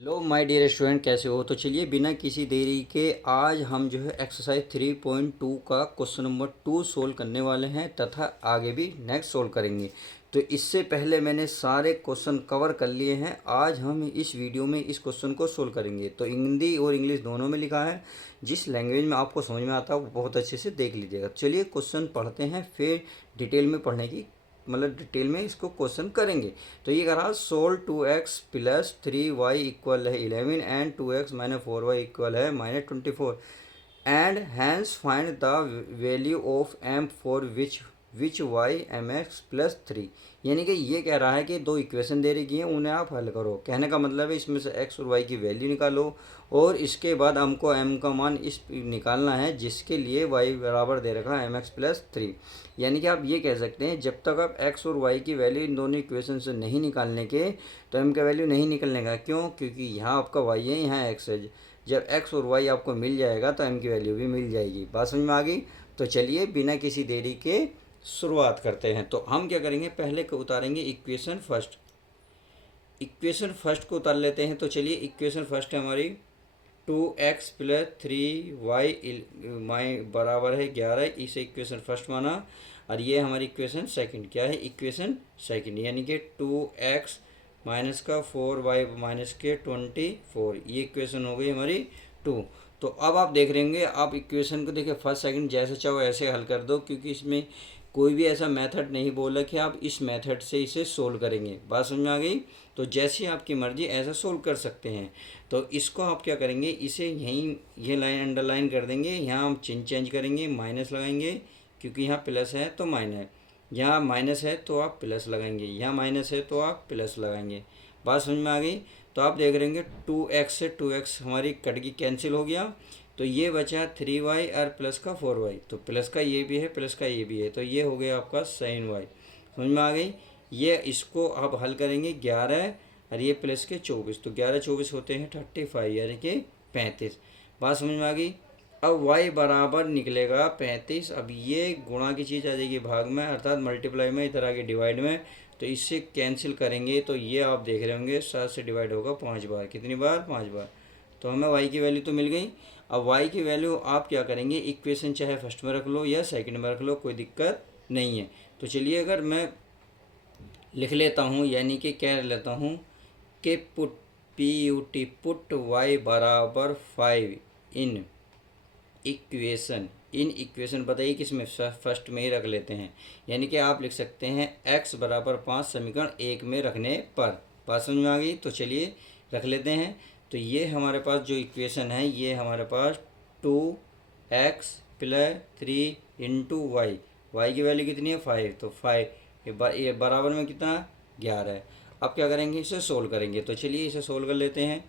Hello my dear student, कैसे हो। तो चलिए बिना किसी देरी के आज हम जो है एक्सरसाइज 3.2 का क्वेश्चन नंबर 2 सोल्व करने वाले हैं तथा आगे भी नेक्स्ट सोल्व करेंगे। तो इससे पहले मैंने सारे क्वेश्चन कवर कर लिए हैं। आज हम इस वीडियो में इस क्वेश्चन को सोल्व करेंगे। तो हिंदी और इंग्लिश दोनों में लिखा है, जिस लैंग्वेज में आपको समझ में आता है वो बहुत अच्छे से देख लीजिएगा। चलिए क्वेश्चन पढ़ते हैं, फिर डिटेल में पढ़ने की डिटेल में इसको क्वेश्चन करेंगे। तो ये कह रहा है सोल्व 2x+3y इक्वल है 11 एंड 2x-4y इक्वल है -24 and hence find the value of m for which y mx+3। यानी कि ये कह रहा है कि दो इक्वेशन दे रखी हैं, उन्हें आप हल करो। कहने का मतलब है इसमें से x और y की वैल्यू निकालो और इसके बाद हमको m का मान इस निकालना है जिसके लिए y बराबर दे रखा है mx+3। यानी कि आप ये कह सकते हैं जब तक आप x और y की वैल्यू इन दोनों इक्वेशन से नहीं निकालने के तो m का वैल्यू नहीं निकलने का। क्यों? क्योंकि यहाँ आपका y है, यहाँ x है। जब x और y आपको मिल जाएगा तो m की वैल्यू भी मिल जाएगी। बात समझ में आ गई? तो चलिए बिना किसी देरी के शुरुआत करते हैं। तो हम क्या करेंगे, पहले को उतारेंगे इक्वेशन फर्स्ट। इक्वेशन फर्स्ट को उतार लेते हैं। तो चलिए इक्वेशन फर्स्ट है हमारी 2x+3y बराबर है 11, इसे इक्वेशन फर्स्ट माना। और ये हमारी इक्वेशन सेकंड क्या है, इक्वेशन सेकंड, यानी कि 2x माइनस का 4y माइनस के 24, ये इक्वेशन हो गई हमारी 2। तो अब आप देख रहेंगे, आप इक्वेशन को देखिए फर्स्ट सेकंड जैसे चाहो ऐसे हल कर दो, क्योंकि इसमें कोई भी ऐसा मेथड नहीं बोला कि आप इस मेथड से इसे सोल्व करेंगे। बात समझ में आ गई? तो जैसी आपकी मर्जी ऐसा सोल्व कर सकते हैं। तो इसको आप क्या करेंगे, इसे यहीं ये लाइन अंडरलाइन कर देंगे, यहाँ हम चिन्ह चेंज करेंगे, माइनस लगाएंगे क्योंकि यहाँ प्लस है तो माइनस, यहाँ माइनस है तो आप प्लस लगाएंगे, यहाँ माइनस है तो आप प्लस लगाएंगे। बात समझ में आ गई? तो आप देख रहेंगे 2x से 2x हमारी कट की कैंसिल हो गया, तो ये बचा 3y और प्लस का 4y। तो प्लस का ये भी है, प्लस का ये भी है, तो ये हो गया आपका sin y। समझ में आ गई? ये इसको आप हल करेंगे 11 और ये प्लस के 24, तो 11-24 होते हैं 35, यानी कि 35। बात समझ में आ गई? अब y बराबर निकलेगा 35। अब ये गुणा की चीज़ आ जाएगी भाग में, अर्थात मल्टीप्लाई में, इधर आगे डिवाइड में। तो इससे कैंसिल करेंगे तो ये आप देख रहे होंगे 7 से डिवाइड होगा 5 बार। कितनी बार? 5 बार। तो हमें y की वैल्यू तो मिल गई। अब y की वैल्यू आप क्या करेंगे, इक्वेशन चाहे फर्स्ट में रख लो या सेकंड में रख लो, कोई दिक्कत नहीं है। तो चलिए अगर मैं लिख लेता हूँ, यानी कि क्या लेता हूँ कि पुट y बराबर 5 इन इक्वेशन बताइए किसमें, फर्स्ट में ही रख लेते हैं। यानी कि आप लिख सकते हैं x बराबर 5 समीकरण 1 में रखने पर। बात समझ में आ गई? तो चलिए रख लेते हैं। तो ये हमारे पास जो इक्वेशन है, ये हमारे पास 2x+3 इंटू वाई की वैल्यू कितनी है 5, तो 5 ये बराबर में कितना 11 है। अब क्या करेंगे, इसे सोल्व करेंगे। तो चलिए इसे सोल्व कर लेते हैं।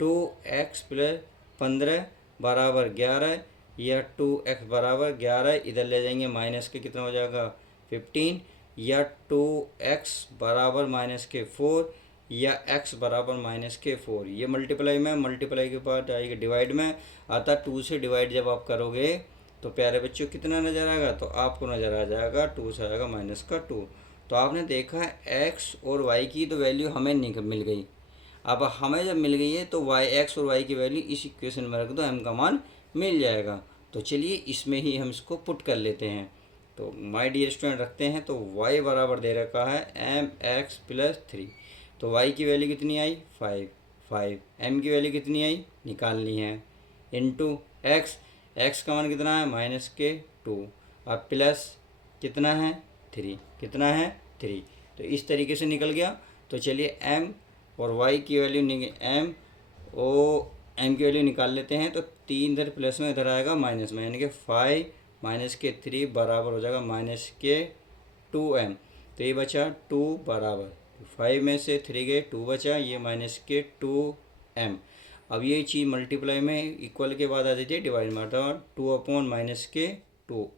2x+15 बराबर 11, या 2x बराबर 11 इधर ले जाएंगे माइनस के, कितना हो जाएगा 15, या 2x बराबर -4, या x बराबर -4। ये मल्टीप्लाई में, मल्टीप्लाई के बाद आएगा डिवाइड में, अतः 2 से डिवाइड जब आप करोगे तो प्यारे बच्चों कितना नज़र आएगा, तो आपको नज़र आ जाएगा 2 से आएगा -2। तो आपने देखा x और y की तो वैल्यू हमें मिल गई। अब हमें जब मिल गई है तो x और y की वैल्यू इस इक्वेशन में रख दो, m का मान मिल जाएगा। तो चलिए इसमें ही हम इसको पुट कर लेते हैं। तो माय डियर स्टूडेंट रखते हैं। तो y बराबर दे रखा है mx+3। तो y की वैल्यू कितनी आई 5, m की वैल्यू कितनी आई निकालनी है, इंटू x का मान कितना है -2 और प्लस कितना है 3, कितना है 3। तो इस तरीके से निकल गया। तो चलिए m और y की वैल्यू m की वैल्यू निकाल लेते हैं। तो 3 इधर प्लस में, इधर आएगा माइनस में, यानी कि 5 -3 बराबर हो जाएगा -2m। तो ये बचा 2 बराबर 5 में से 3 गए 2 बचा, ये -2m। अब ये चीज़ मल्टीप्लाई में इक्वल के बाद आ जाती है डिवाइड में, अर्थात 2/-2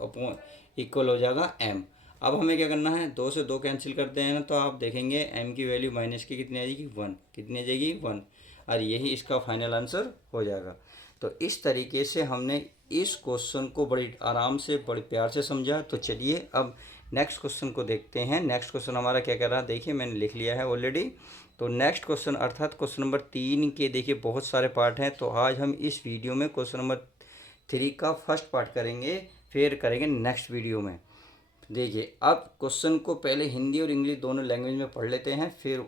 अपॉन इक्वल हो जाएगा m। अब हमें क्या करना है, 2 से 2 कैंसिल करते हैं ना, तो आप देखेंगे m की वैल्यू माइनस की कितनी आ जाएगी 1, कितनी आ जाएगी 1, और यही इसका फाइनल आंसर हो जाएगा। तो इस तरीके से हमने इस क्वेश्चन को बड़ी आराम से, बड़े प्यार से समझा। तो चलिए अब नेक्स्ट क्वेश्चन को देखते हैं। नेक्स्ट क्वेश्चन हमारा क्या कह रहा है, देखिए मैंने लिख लिया है ऑलरेडी। तो नेक्स्ट क्वेश्चन अर्थात क्वेश्चन नंबर 3 के देखिए बहुत सारे पार्ट हैं, तो आज हम इस वीडियो में क्वेश्चन नंबर 3 का फर्स्ट पार्ट करेंगे, फिर करेंगे नेक्स्ट वीडियो में। देखिए अब क्वेश्चन को पहले हिंदी और इंग्लिश दोनों लैंग्वेज में पढ़ लेते हैं, फिर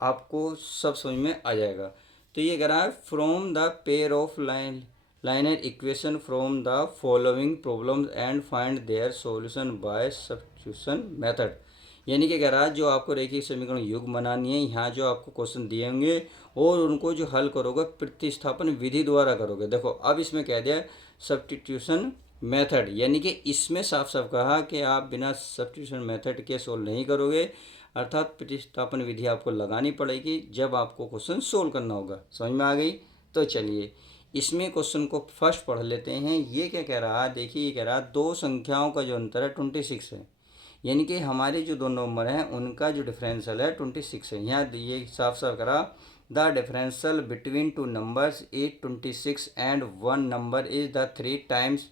आपको सब समझ में आ जाएगा। तो ये कह रहा है from the pair of liner equation from the following problems and find their solution bye substitution method. यानी कि कह रहा है जो आपको रेखीय समीकरण युग्म बनानी है, यहाँ जो आपको क्वेश्चन दिए होंगे और उनको जो हल करोगे प्रतिस्थापन विधि द्वारा करोगे। देखो अब इसमें कह दिया सब्स्टिट्यूशन मेथड, यानी कि इसमें साफ साफ कहा कि आप बिना सब्स्टिट्यूशन मेथड के सोल्व नहीं करोगे, अर्थात प्रतिस्थापन विधि आपको लगानी पड़ेगी जब आपको क्वेश्चन सोल्व करना होगा। समझ में आ गई? तो चलिए इसमें क्वेश्चन को फर्स्ट पढ़ लेते हैं। ये क्या कह रहा है, देखिए ये कह रहा है दो संख्याओं का जो अंतर है 26 है, यानी कि हमारे जो दो नंबर हैं उनका जो डिफरेंशियल है 26 है। यहाँ ये साफ साफ करा the differential between two numbers is 26 and one number is the 3 times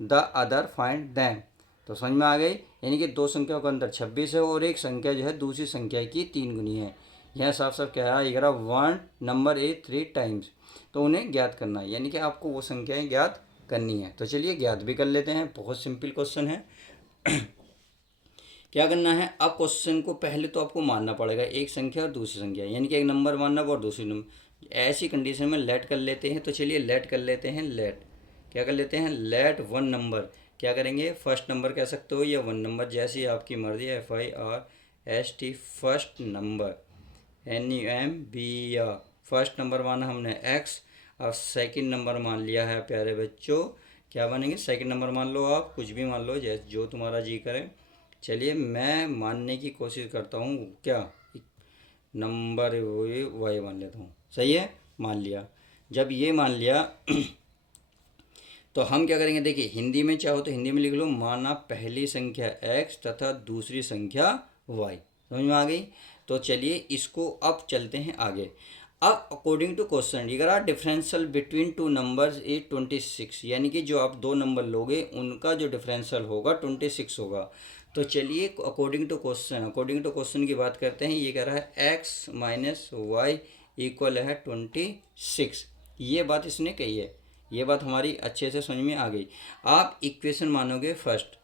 the other find them. तो समझ में आ गई, यानी कि दो संख्याओं का अंतर 26 है और एक संख्या जो है दूसरी संख्या की 3 गुनी है। यह साफ साफ कह रहा है, ये कह रहा वन नंबर इज 3 टाइम्स, तो उन्हें ज्ञात करना है, यानी कि आपको वो संख्याएं ज्ञात करनी है। तो चलिए ज्ञात भी कर लेते हैं, बहुत सिंपल क्वेश्चन है। क्या करना है, अब क्वेश्चन को पहले तो आपको मानना पड़ेगा एक संख्या और दूसरी संख्या, यानी कि एक नंबर मानना और दूसरी नंबर। ऐसी कंडीशन में लेट कर लेते हैं। तो चलिए लेट कर लेते हैं, लेट क्या कर लेते हैं, लेट वन नंबर क्या करेंगे, फर्स्ट नंबर कह सकते हो या वन नंबर, जैसी आपकी मर्जी, FIRST फर्स्ट नंबर, NUMB या फर्स्ट नंबर माना हमने X। अब सेकंड नंबर मान लिया है प्यारे बच्चों, क्या बनेंगे, सेकंड नंबर मान लो, आप कुछ भी मान लो जैसे जो तुम्हारा जी करे। चलिए मैं मानने की कोशिश करता हूँ, क्या नंबर Y मान लेता हूँ, सही है, मान लिया। जब ये मान लिया तो हम क्या करेंगे, देखिए हिंदी में चाहो तो हिंदी में लिख लो, माना पहली संख्या X तथा दूसरी संख्या Y। समझ में आ गई? तो चलिए इसको अब चलते हैं आगे। अब अकॉर्डिंग टू क्वेश्चन ये करा differential between two numbers is 26, यानी कि जो आप दो नंबर लोगे उनका जो डिफरेंशियल होगा 26 होगा। तो चलिए अकॉर्डिंग टू क्वेश्चन की बात करते हैं। ये कह रहा है X माइनस वाई इक्वल है 26, ये बात इसने कही है, ये बात हमारी अच्छे से समझ में आ गई। आप इक्वेशन मानोगे फर्स्ट।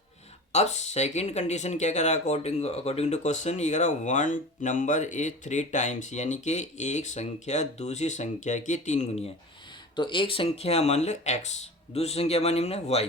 अब सेकंड कंडीशन क्या करा, अकॉर्डिंग टू क्वेश्चन ये करा वन नंबर इज 3 टाइम्स, यानी कि एक संख्या दूसरी संख्या की 3 गुनी है। तो एक संख्या मान लो X, दूसरी संख्या मानी हमने Y।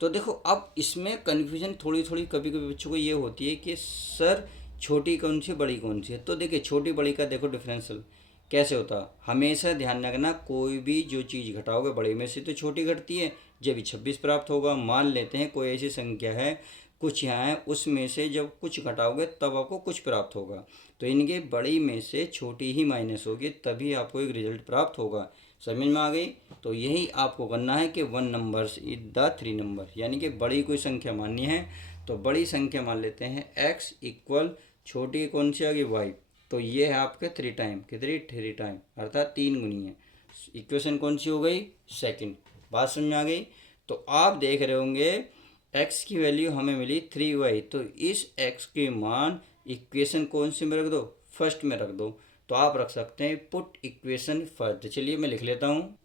तो देखो अब इसमें कन्फ्यूजन थोड़ी थोड़ी कभी कभी बच्चों को ये होती है कि सर छोटी कौन सी बड़ी कौन सी है। तो देखिए छोटी बड़ी का देखो डिफरेंशियल कैसे होता, हमेशा ध्यान रखना कोई भी जो चीज़ घटाओगे बड़े में से तो छोटी घटती है, जब भी 26 प्राप्त होगा। मान लेते हैं कोई ऐसी संख्या है, कुछ यहाँ है, उसमें से जब कुछ घटाओगे तब आपको कुछ प्राप्त होगा। तो इनके बड़ी में से छोटी ही माइनस होगी, तभी आपको एक रिजल्ट प्राप्त होगा। समझ में आ गई? तो यही आपको करना है कि one numbers is the 3 number, यानी कि बड़ी कोई संख्या माननी है तो बड़ी संख्या मान लेते हैं X इक्वल छोटी कौन सी आ गई Y। तो ये है आपके 3 टाइम, कितनी 3 टाइम अर्थात 3 गुनी है। इक्वेशन कौन सी हो गई, सेकंड। बात समझ में आ गई? तो आप देख रहे होंगे X की वैल्यू हमें मिली 3Y, तो इस X के मान इक्वेशन कौन सी में रख दो, फर्स्ट में रख दो। तो आप रख सकते हैं पुट इक्वेशन फर्स्ट। चलिए मैं लिख लेता हूँ,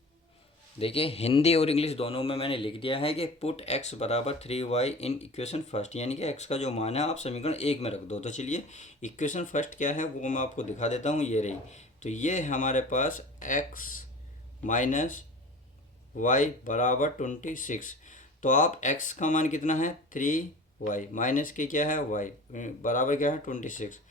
देखिए हिंदी और इंग्लिश दोनों में मैंने लिख दिया है कि पुट X बराबर 3Y इन इक्वेशन फर्स्ट, यानी कि X का जो मान है आप समीकरण 1 में रख दो। तो चलिए इक्वेशन फर्स्ट क्या है वो मैं आपको दिखा देता हूँ, ये रही। तो ये हमारे पास X माइनस Y बराबर 26। तो आप X का मान कितना है 3Y, माइनस के क्या है Y बराबर क्या है 26।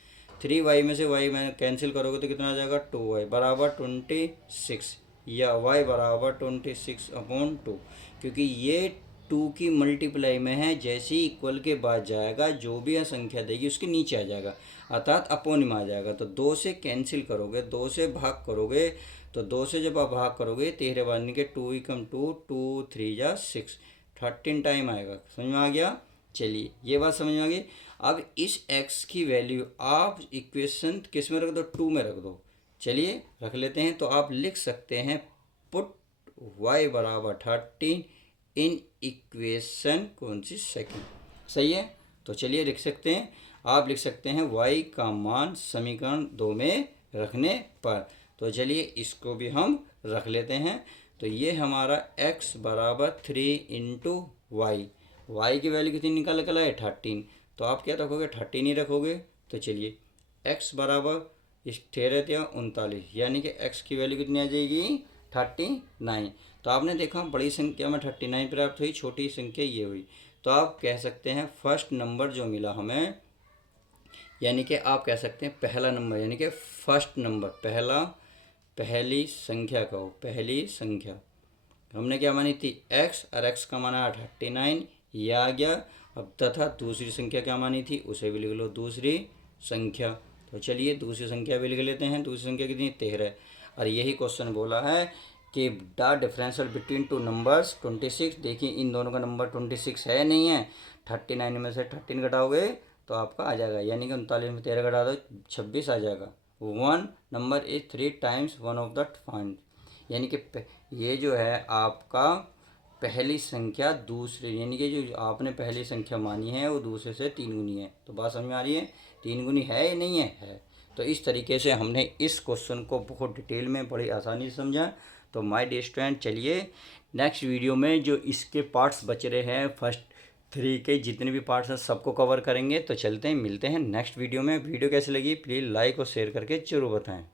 3Y में से Y में कैंसिल करोगे तो कितना आ जाएगा 2Y बराबर 26, या Y बराबर 26/2, क्योंकि ये 2 की मल्टीप्लाई में है। जैसे ही इक्वल के बाद जाएगा जो भी यह संख्या देगी उसके नीचे आ जाएगा, अर्थात अपोन में आ जाएगा। तो 2 से कैंसिल करोगे, 2 से भाग करोगे, तो 2 से जब आप भाग करोगे 13 बार के 2 एकम 2, 2 3 जा 6, 13 टाइम आएगा। समझ में आ गया? चलिए ये बात समझ में आ गई। अब इस X की वैल्यू आप इक्वेशन किस में रख दो, 2 में रख दो। चलिए रख लेते हैं। तो आप लिख सकते हैं पुट Y बराबर 13 इन इक्वेशन कौन सी, सेकंड। सही है? तो चलिए लिख सकते हैं, आप लिख सकते हैं Y का मान समीकरण 2 में रखने पर। तो चलिए इसको भी हम रख लेते हैं। तो ये हमारा x बराबर 3 × y की वैल्यू कितनी निकल कर आए 13। तो आप क्या रखोगे 13 ही रखोगे। तो चलिए x बराबर इस 13 × 39 यानी कि x की वैल्यू कितनी आ जाएगी 39। तो आपने देखा बड़ी संख्या में 39 प्राप्त हुई, छोटी संख्या ये हुई। तो आप कह सकते हैं फर्स्ट नंबर जो मिला हमें, यानी कि आप कह सकते हैं पहला नंबर, यानी कि फर्स्ट नंबर, पहली संख्या कहो, पहली संख्या हमने क्या मानी थी x, और x का माना 39 ये आ गया। अब तथा दूसरी संख्या क्या मानी थी उसे भी लिख लो, दूसरी संख्या। तो चलिए दूसरी संख्या भी लिख लेते हैं। दूसरी संख्या कितनी 13। और यही क्वेश्चन बोला है कि the differential between two numbers 26। देखिए इन दोनों का नंबर 26 है नहीं है। 39 में से 13 घटाओगे तो आपका आ जाएगा, यानी कि 39 में 13 घटा दो 26 आ जाएगा। One number is 3 times one of the find, यानी कि ये जो है आपका पहली संख्या दूसरे, यानी कि जो आपने पहली संख्या मानी है वो दूसरे से 3 गुनी है। तो बात समझ में आ रही है, 3 गुनी है या नहीं है। तो इस तरीके से हमने इस क्वेश्चन को बहुत डिटेल में बड़ी आसानी से समझा। तो माय डियर स्टूडेंट, चलिए नेक्स्ट वीडियो में जो इसके पार्ट्स बच रहे हैं फर्स्ट 3 के जितने भी पार्ट्स हैं सबको कवर करेंगे। तो चलते हैं, मिलते हैं नेक्स्ट वीडियो में। वीडियो कैसी लगी प्लीज़ लाइक और शेयर करके जरूर बताएं।